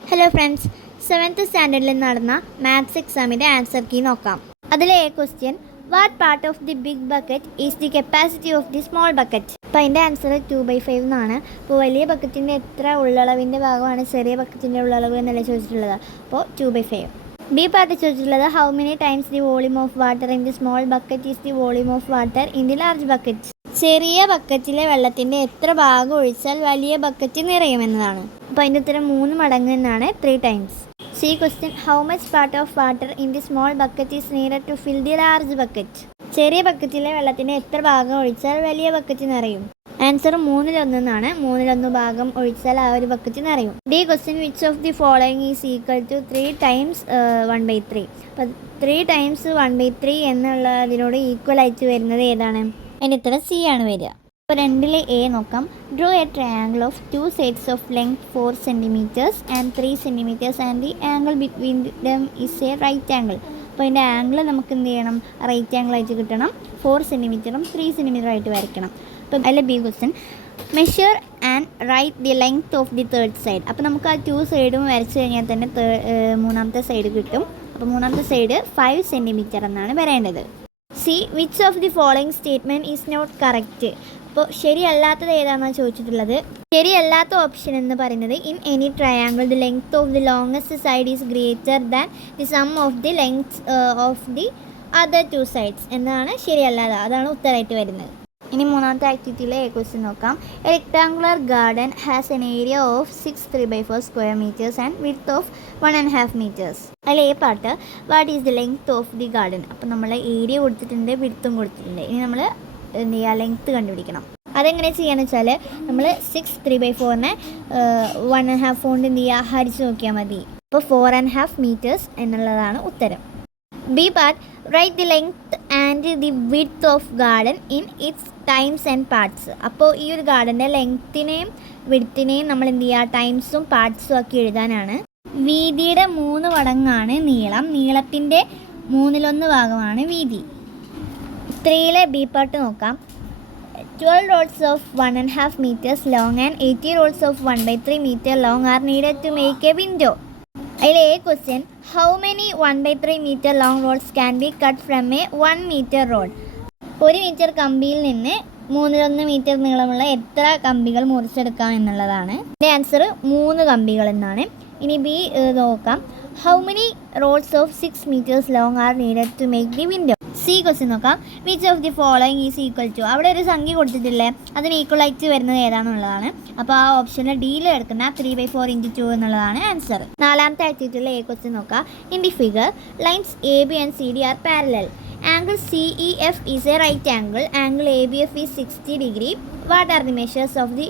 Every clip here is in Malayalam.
ഹലോ ഫ്രണ്ട്സ് സെവൻത്ത് സ്റ്റാൻഡേർഡിൽ നടന്ന മാത്സ് എക്സാമിന്റെ ആൻസർ കീ നോക്കാം. അതിലെ A question what part of the big bucket is the capacity of the small bucket അപ്പോൾ അതിന്റെ ആൻസർ ടു ബൈ ഫൈവ് എന്നാണ് അപ്പോൾ വലിയ ബക്കറ്റിന്റെ എത്ര ഉള്ളളവിന്റെ ഭാഗമാണ്? ചെറിയ ബക്കറ്റിന്റെ ഉള്ളളവ് എന്നല്ല ചോദിച്ചിട്ടുള്ളത്? അപ്പോൾ two by five B part ചോദിച്ചിട്ടുള്ളത് how many times the volume of water in the small bucket is the volume of water in the large bucket ചെറിയ ബക്കറ്റിലെ വെള്ളത്തിന്റെ എത്ര ഭാഗം ഒഴിച്ചാൽ വലിയ ബക്കറ്റ് നിറയുമെന്നതാണ്. അപ്പോൾ അതിന്റെ ഉത്തരം മൂന്ന് മടങ്ങ് എന്നാണ് three times C question how much part of water in the small bucket is near to fill the large bucket ചെറിയ ബക്കറ്റിലെ വെള്ളത്തിന്റെ എത്ര ഭാഗം ഒഴിച്ചാൽ വലിയ ബക്കറ്റ് നിറയും? ആൻസർ മൂന്നിലൊന്നാണ് മൂന്നിലൊന്ന് ഭാഗം ഒഴിച്ചാൽ ആ ഒരു ബക്കറ്റ് നിറയും. D question which of the following is equal to three times one by three അപ്പം three times one by three എന്നുള്ള അതിനോട് ഈക്വൽ ആയിട്ട് വരുന്നത് ഏതാണ്? അതിന്റെ ഉത്തരം സി ആണ് വരിക. അപ്പോൾ രണ്ടിലെ എ നോക്കാം. Draw a triangle of two sides of length four centimeters and three centimeters and the angle between them is a right angle അപ്പോൾ അതിന്റെ ആംഗിൾ നമുക്ക് എന്ത് ചെയ്യണം? റൈറ്റ് ആംഗിൾ ആയിട്ട് കിട്ടണം. ഫോർ സെന്റിമീറ്ററും ത്രീ സെന്റിമീറ്റർ ആയിട്ട് വരയ്ക്കണം. അപ്പം അല്ല B question measure and write the length of the third side അപ്പോൾ നമുക്ക് ആ ടു സൈഡും വരച്ച് കഴിഞ്ഞാൽ തന്നെ മൂന്നാമത്തെ സൈഡ് കിട്ടും. അപ്പോൾ മൂന്നാമത്തെ സൈഡ് ഫൈവ് സെന്റിമീറ്റർ എന്നാണ് വരേണ്ടത്. C which of the following statement is not correct അപ്പോൾ ശരിയല്ലാത്തത് ഏതാണെന്നാണ് ചോദിച്ചിട്ടുള്ളത്? ശരിയല്ലാത്ത ഓപ്ഷൻ എന്ന് പറയുന്നത് in any triangle the length of the longest side is greater than the sum of the length of the other two sides എന്നാണ് ശരിയല്ലാതെ അതാണ് ഉത്തരമായിട്ട് വരുന്നത്. ഇനി മൂന്നാമത്തെ ആക്ടിവിറ്റിയിലെ എ ക്വസ്റ്റ്യൻ നോക്കാം. A rectangular garden has an area of six three by four square meters and width of one and half meters അതിൽ A part what is the length of the garden അപ്പം നമ്മൾ ഏരിയ കൊടുത്തിട്ടുണ്ട് വിടുത്തും കൊടുത്തിട്ടുണ്ട്. ഇനി നമ്മൾ എന്ത് ചെയ്യുക ലെങ്ത്ത് കണ്ടുപിടിക്കണം. അതെങ്ങനെ ചെയ്യാന്ന് വെച്ചാൽ നമ്മൾ സിക്സ് ത്രീ ബൈ ഫോറിനെ വൺ ആൻഡ് ഹാഫ് കൊണ്ട് എന്ത് ചെയ്യുക ഹരിച്ച് നോക്കിയാൽ മതി. അപ്പോൾ ഫോർ ആൻഡ് ഹാഫ് മീറ്റേഴ്സ് എന്നുള്ളതാണ് ഉത്തരം. B part write the length and the width of garden in its times and parts അപ്പോൾ ഈ ഒരു ഗാർഡന്റെ ലെങ്ത്തിനെയും വിടുത്തിനെയും നമ്മൾ എന്ത് ചെയ്യുക? ടൈംസും പാർട്സും ആക്കി എഴുതാനാണ്. വീതിയുടെ മൂന്ന് വടങ്ങാണ് നീളം. നീളത്തിന്റെ മൂന്നിലൊന്ന് ഭാഗമാണ് വീതി. ത്രീയിലെ ബി പാർട്ട് നോക്കാം. Twelve rods of one and half meters long and eighty rods of one by three meter long are needed to make a window അതിൽ A question how many one by three meter long rods can be cut from a one meter rod ഒരു മീറ്റർ കമ്പിയിൽ നിന്ന് മൂന്നിലൊന്ന് മീറ്റർ നീളമുള്ള എത്ര കമ്പികൾ മുറിച്ചെടുക്കാം എന്നുള്ളതാണ്. ഇതിന്റെ ആൻസർ മൂന്ന് കമ്പികൾ എന്നാണ്. ഇനി ബി നോക്കാം. How many rods of six meters long are needed to make the window C question നോക്കാം which of the following is equal to അവിടെ ഒരു സംഖ്യ കൊടുത്തിട്ടില്ലേ? അതിന് ഈക്വൽ ആയിട്ട് വരുന്നത് ഏതാണെന്നുള്ളതാണ് അപ്പോൾ ആ ഓപ്ഷനിൽ ഡിയിൽ എടുക്കുന്ന three by four into two എന്നുള്ളതാണ് ആൻസർ നാലാമത്തെ ആക്ടിവിറ്റിയിലെ എ ക്വസ്റ്റ്യൻ നോക്കാം. In the figure lines A B and C D are parallel angle C E F is a right angle angle A B F is sixty degree what are the measures of the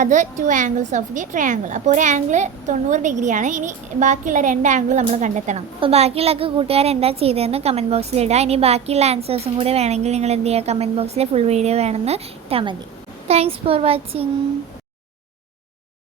other two angles of the triangle അപ്പോൾ ഒരു ആംഗിൾ തൊണ്ണൂറ് ഡിഗ്രിയാണ്. ഇനി ബാക്കിയുള്ള രണ്ട് ആംഗിൾ നമ്മൾ കണ്ടെത്തണം. അപ്പോൾ ബാക്കിയുള്ളൊക്കെ കൂട്ടുകാർ എന്താ ചെയ്തതെന്ന് കമന്റ് ബോക്സിൽ ഇടുക ഇനി ബാക്കിയുള്ള ആൻസേഴ്സും കൂടി വേണമെങ്കിൽ നിങ്ങൾ എന്ത് ചെയ്യുക? കമന്റ് ബോക്സിൽ ഫുൾ വീഡിയോ വേണമെന്ന് ഇട്ടാൽ മതി. Thanks for watching